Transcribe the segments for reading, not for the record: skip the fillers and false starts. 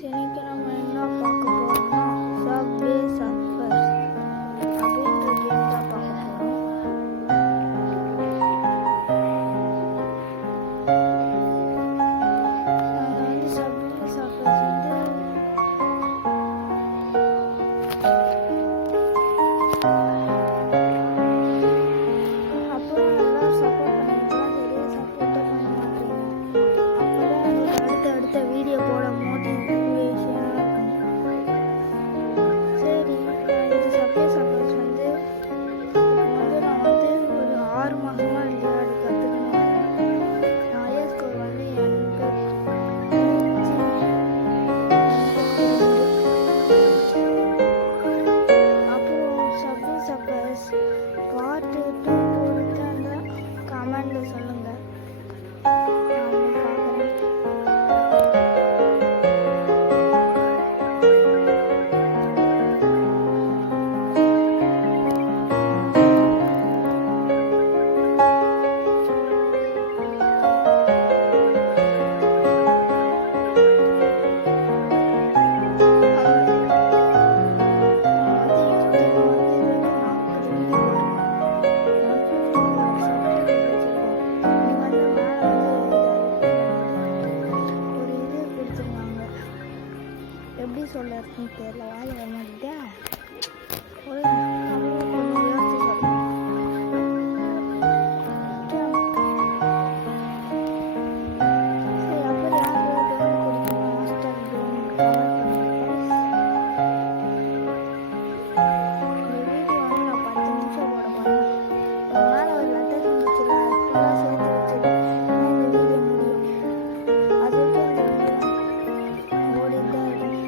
இன்னைக்கு நம்ம என்ன பார்க்க போறோம்னா சப்வே சர்ஃபர்ஸ் அப்படின்ற கேம் தான் பார்க்க போறோம். அதில் வந்து சப்வே சர்ஃபர்ஸ் வந்து அப்புறம் எல்லாம் சப்போர்ட் பண்ணிக்கலாம். நிறைய சப்போர்ட்டை பண்ண மாட்டீங்க. அப்போதான் எனக்கு அடுத்த வீடியோ போட மோட்டிவேஷனாக இருக்கும். சரி, இந்த சப்வே சர்ஃபர்ஸ் வந்து இப்போ வந்து நான் வந்து ஒரு 6 மாதமாக விளையாட கற்றுக்கணும். நான் ஐஎஸ் ஸ்கோர் வந்து 82. அப்புறம் சப்வே சர்ஃபர்ஸ் பார்ட் 2 போடுறதா இருந்தால் கமெண்டில் சொல்லுங்கள். நானும் பார்க்குறேன். எப்படி சொல்றதுன்னு தெரியல, வாய் வர மாட்டேதா. கொஞ்சம் யோசிச்சு சொல்லுங்க. சரி, அப்புறம் யாருக்கு டோன் கொடுக்கணும் மாஸ்டர் டோன் கமெண்ட் பண்ணுங்க. இந்த வீடியோ வந்து நான் 10 நிமிஷம் போட போறேன். இதுக்கு மேலே ஒரு லெட்டர் வந்துச்சுல, அது ஃபுல்லாக சேர்த்து வச்சிரு. இந்த வீடியோ முடியும். அதுக்கு இந்த வீடியோ ஓடிட்டு தான் இருக்கும்.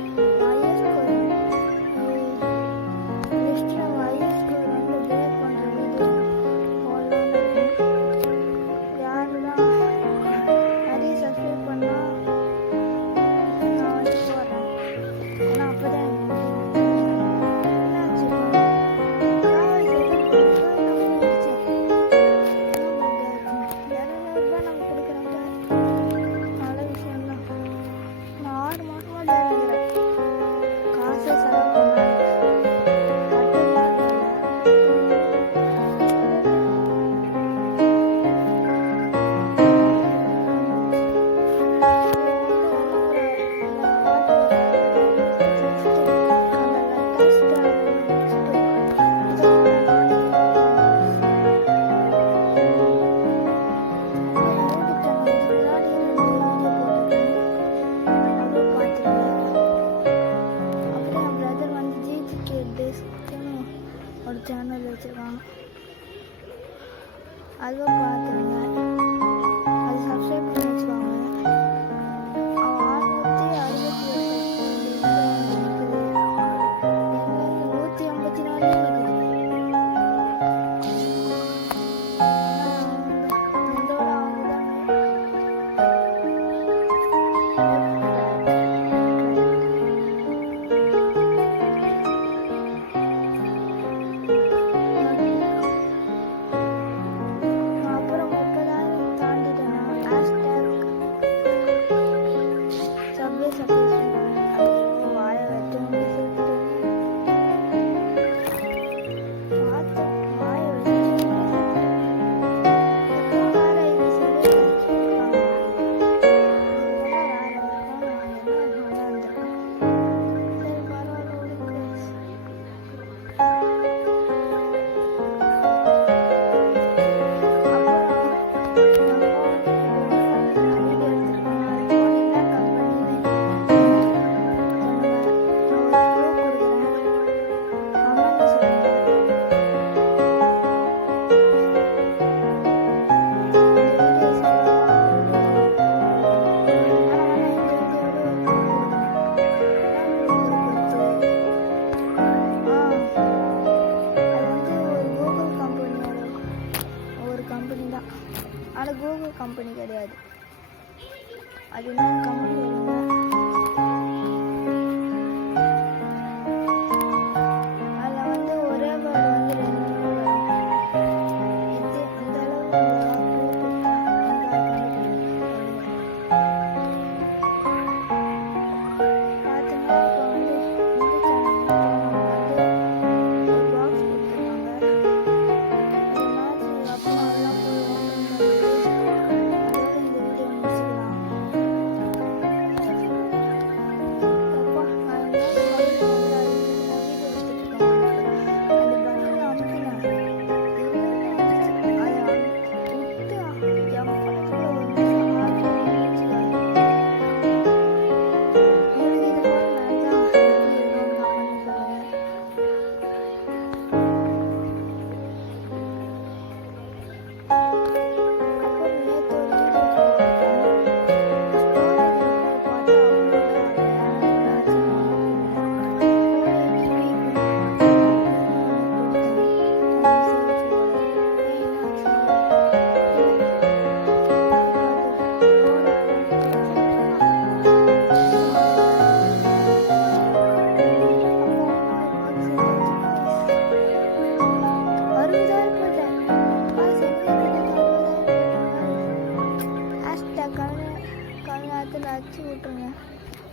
ஐஎஸ் ஸ்கோர் லிஸ்ட்டில் ஐஎஸ் ஸ்கோர் வந்து பிரேக் பண்ணுற வீடியோ போடலான்னு இருக்கேன். யாரெல்லாம் நிறைய சப்ஸ்கிரைப் பண்ணால் நான் வந்து போடுறேன். ஏன்னா அப்போ தான் எனக்கு முடியும். என்னாச்சு இப்போ? காலேஜ் எதுக்கு நம்ம முடிச்சேன். ₹200 நம்ம கொடுக்குறாங்க. நல்ல விஷயம்தான். நான் 6 மாதமாக விளையாடுறேன். காசே செலவு பண்ணாங்க. கட்டுலாம் இல்லை. ஒரு சேனல் வச்சிருக்காங்க, அதுவும் பார்த்துருங்க. அது சப்ஸ்கிரைப் பண்ணி வச்சுக்கோங்க. அவன் 668 இருக்குது. எங்களுக்கு 154 இருக்குது. இதோட அவங்க தானே. நான்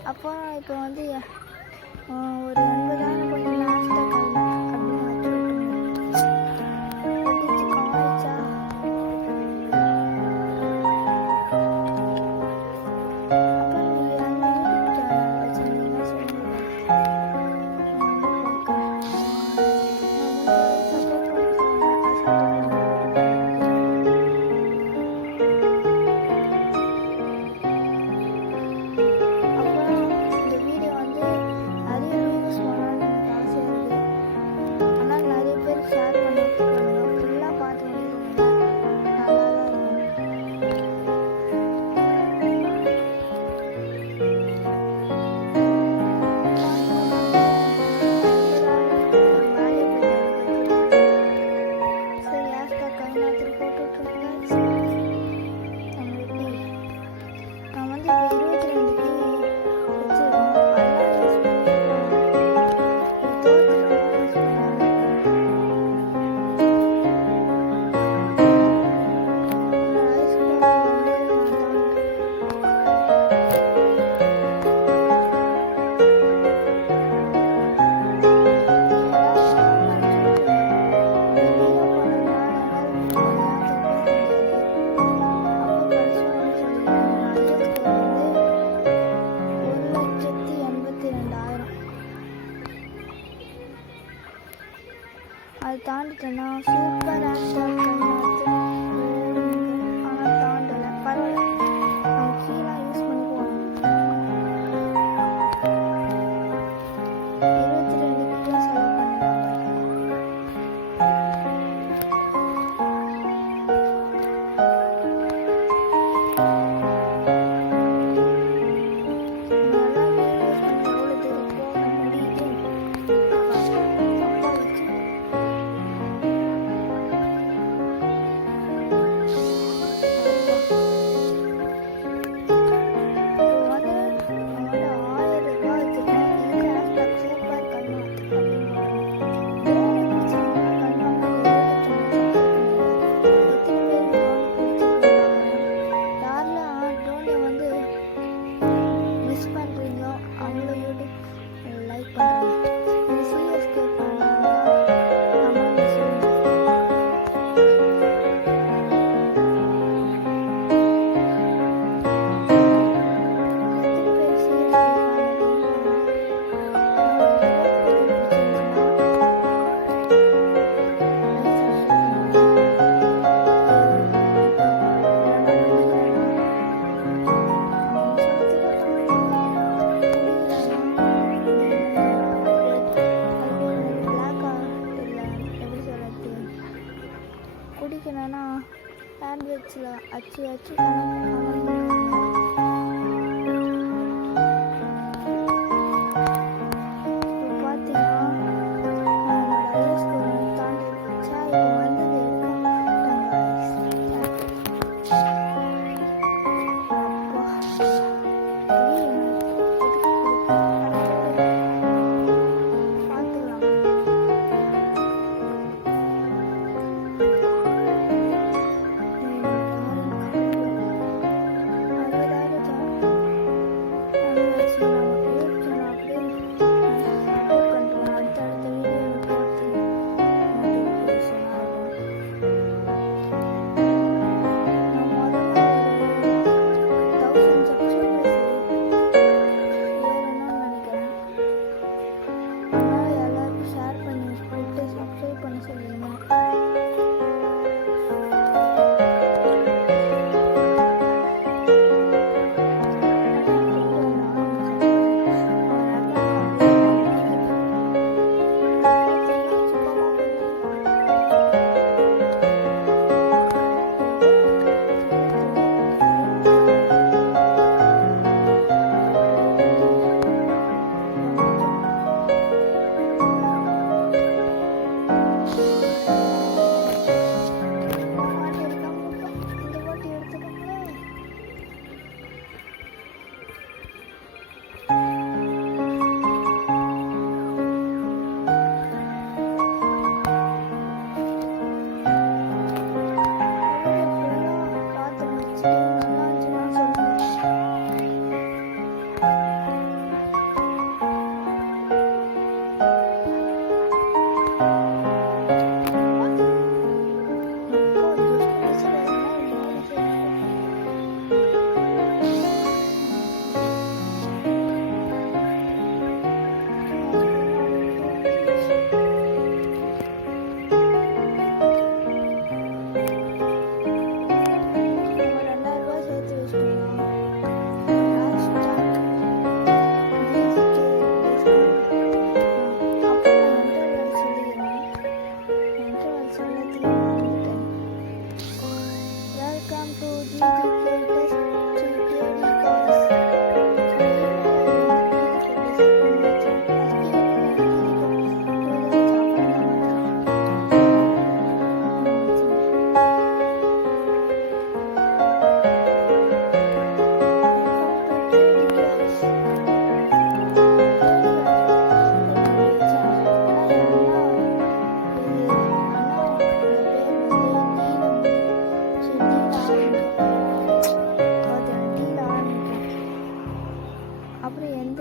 அப்போ இப்போ வந்து ஒரு 80,000 கொஞ்சம் லாஸ்ட்டாக கையில் அப்படின்னு வச்சு விட்டுருங்க. எப்படிச்சு காய்ச்சா அப்புறம் நீங்கள் அந்த யூடியூப் சேனல் வச்சுருந்தீங்கன்னா சொல்லுங்கள். சப்போர்ட் பண்ண சொல்லுங்கள். அப்புறம் இந்த வீடியோ வந்து நிறைய வியூஸ் வரணும்னு எனக்கு ஆசையாக இருக்குது. ஆனால் நிறைய பேர் ஷேர் பண்ணி பண்ணுங்கள். ஃபுல்லாக பார்த்து முடிச்சுக்கோங்க. நல்லா தான் இருக்கும். சரி லாஸ்ட்டாக கை மாத்திரம் போட்டுட்ருக்கேன். நான் வந்து இப்போ 22 வச்சுருக்கோம். அதெல்லாம் யூஸ் பண்ணிக்கலாம். தோட்டத்துலலாம் யூஸ் பண்ணலாம். ரைஸ் குக்கர் வந்து நான் அது தாண்டிட்டேன்னா சூப்பர் ஆக்டர் ஆனால் தாண்டலை. பரவாயில்ல, நம்ம கீழே யூஸ் பண்ணி போகணும். 22 கிலோ செலவு பண்ணலாம். நல்லா யூஸ் பண்ணி எவ்வளோ தூரம் போக முடியுது. தப்பா வச்சு குடிக்கணும்னா சாண்ட்விச்சில் அச்சு அச்சு இப்போ பார்த்தீங்கன்னா என்னோட ஐஎஸ் ஸ்கோர் தாண்டி இருந்துச்சா. இப்போ வந்தது எடுக்க மாட்டேன் guys. அப்பா பார்த்துக்கலாம்.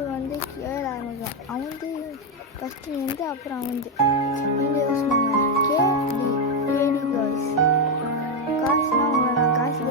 சவுண்டு வந்து கேட ஆரம்பிக்கும். அவந்து ஃபஸ்ட்டு வந்து அப்புறம் அவந்து நீங்கள் யோசிப்பாங்க கேடி கேடி காய்ஸ். காசுனால் உங்களை நான் காசு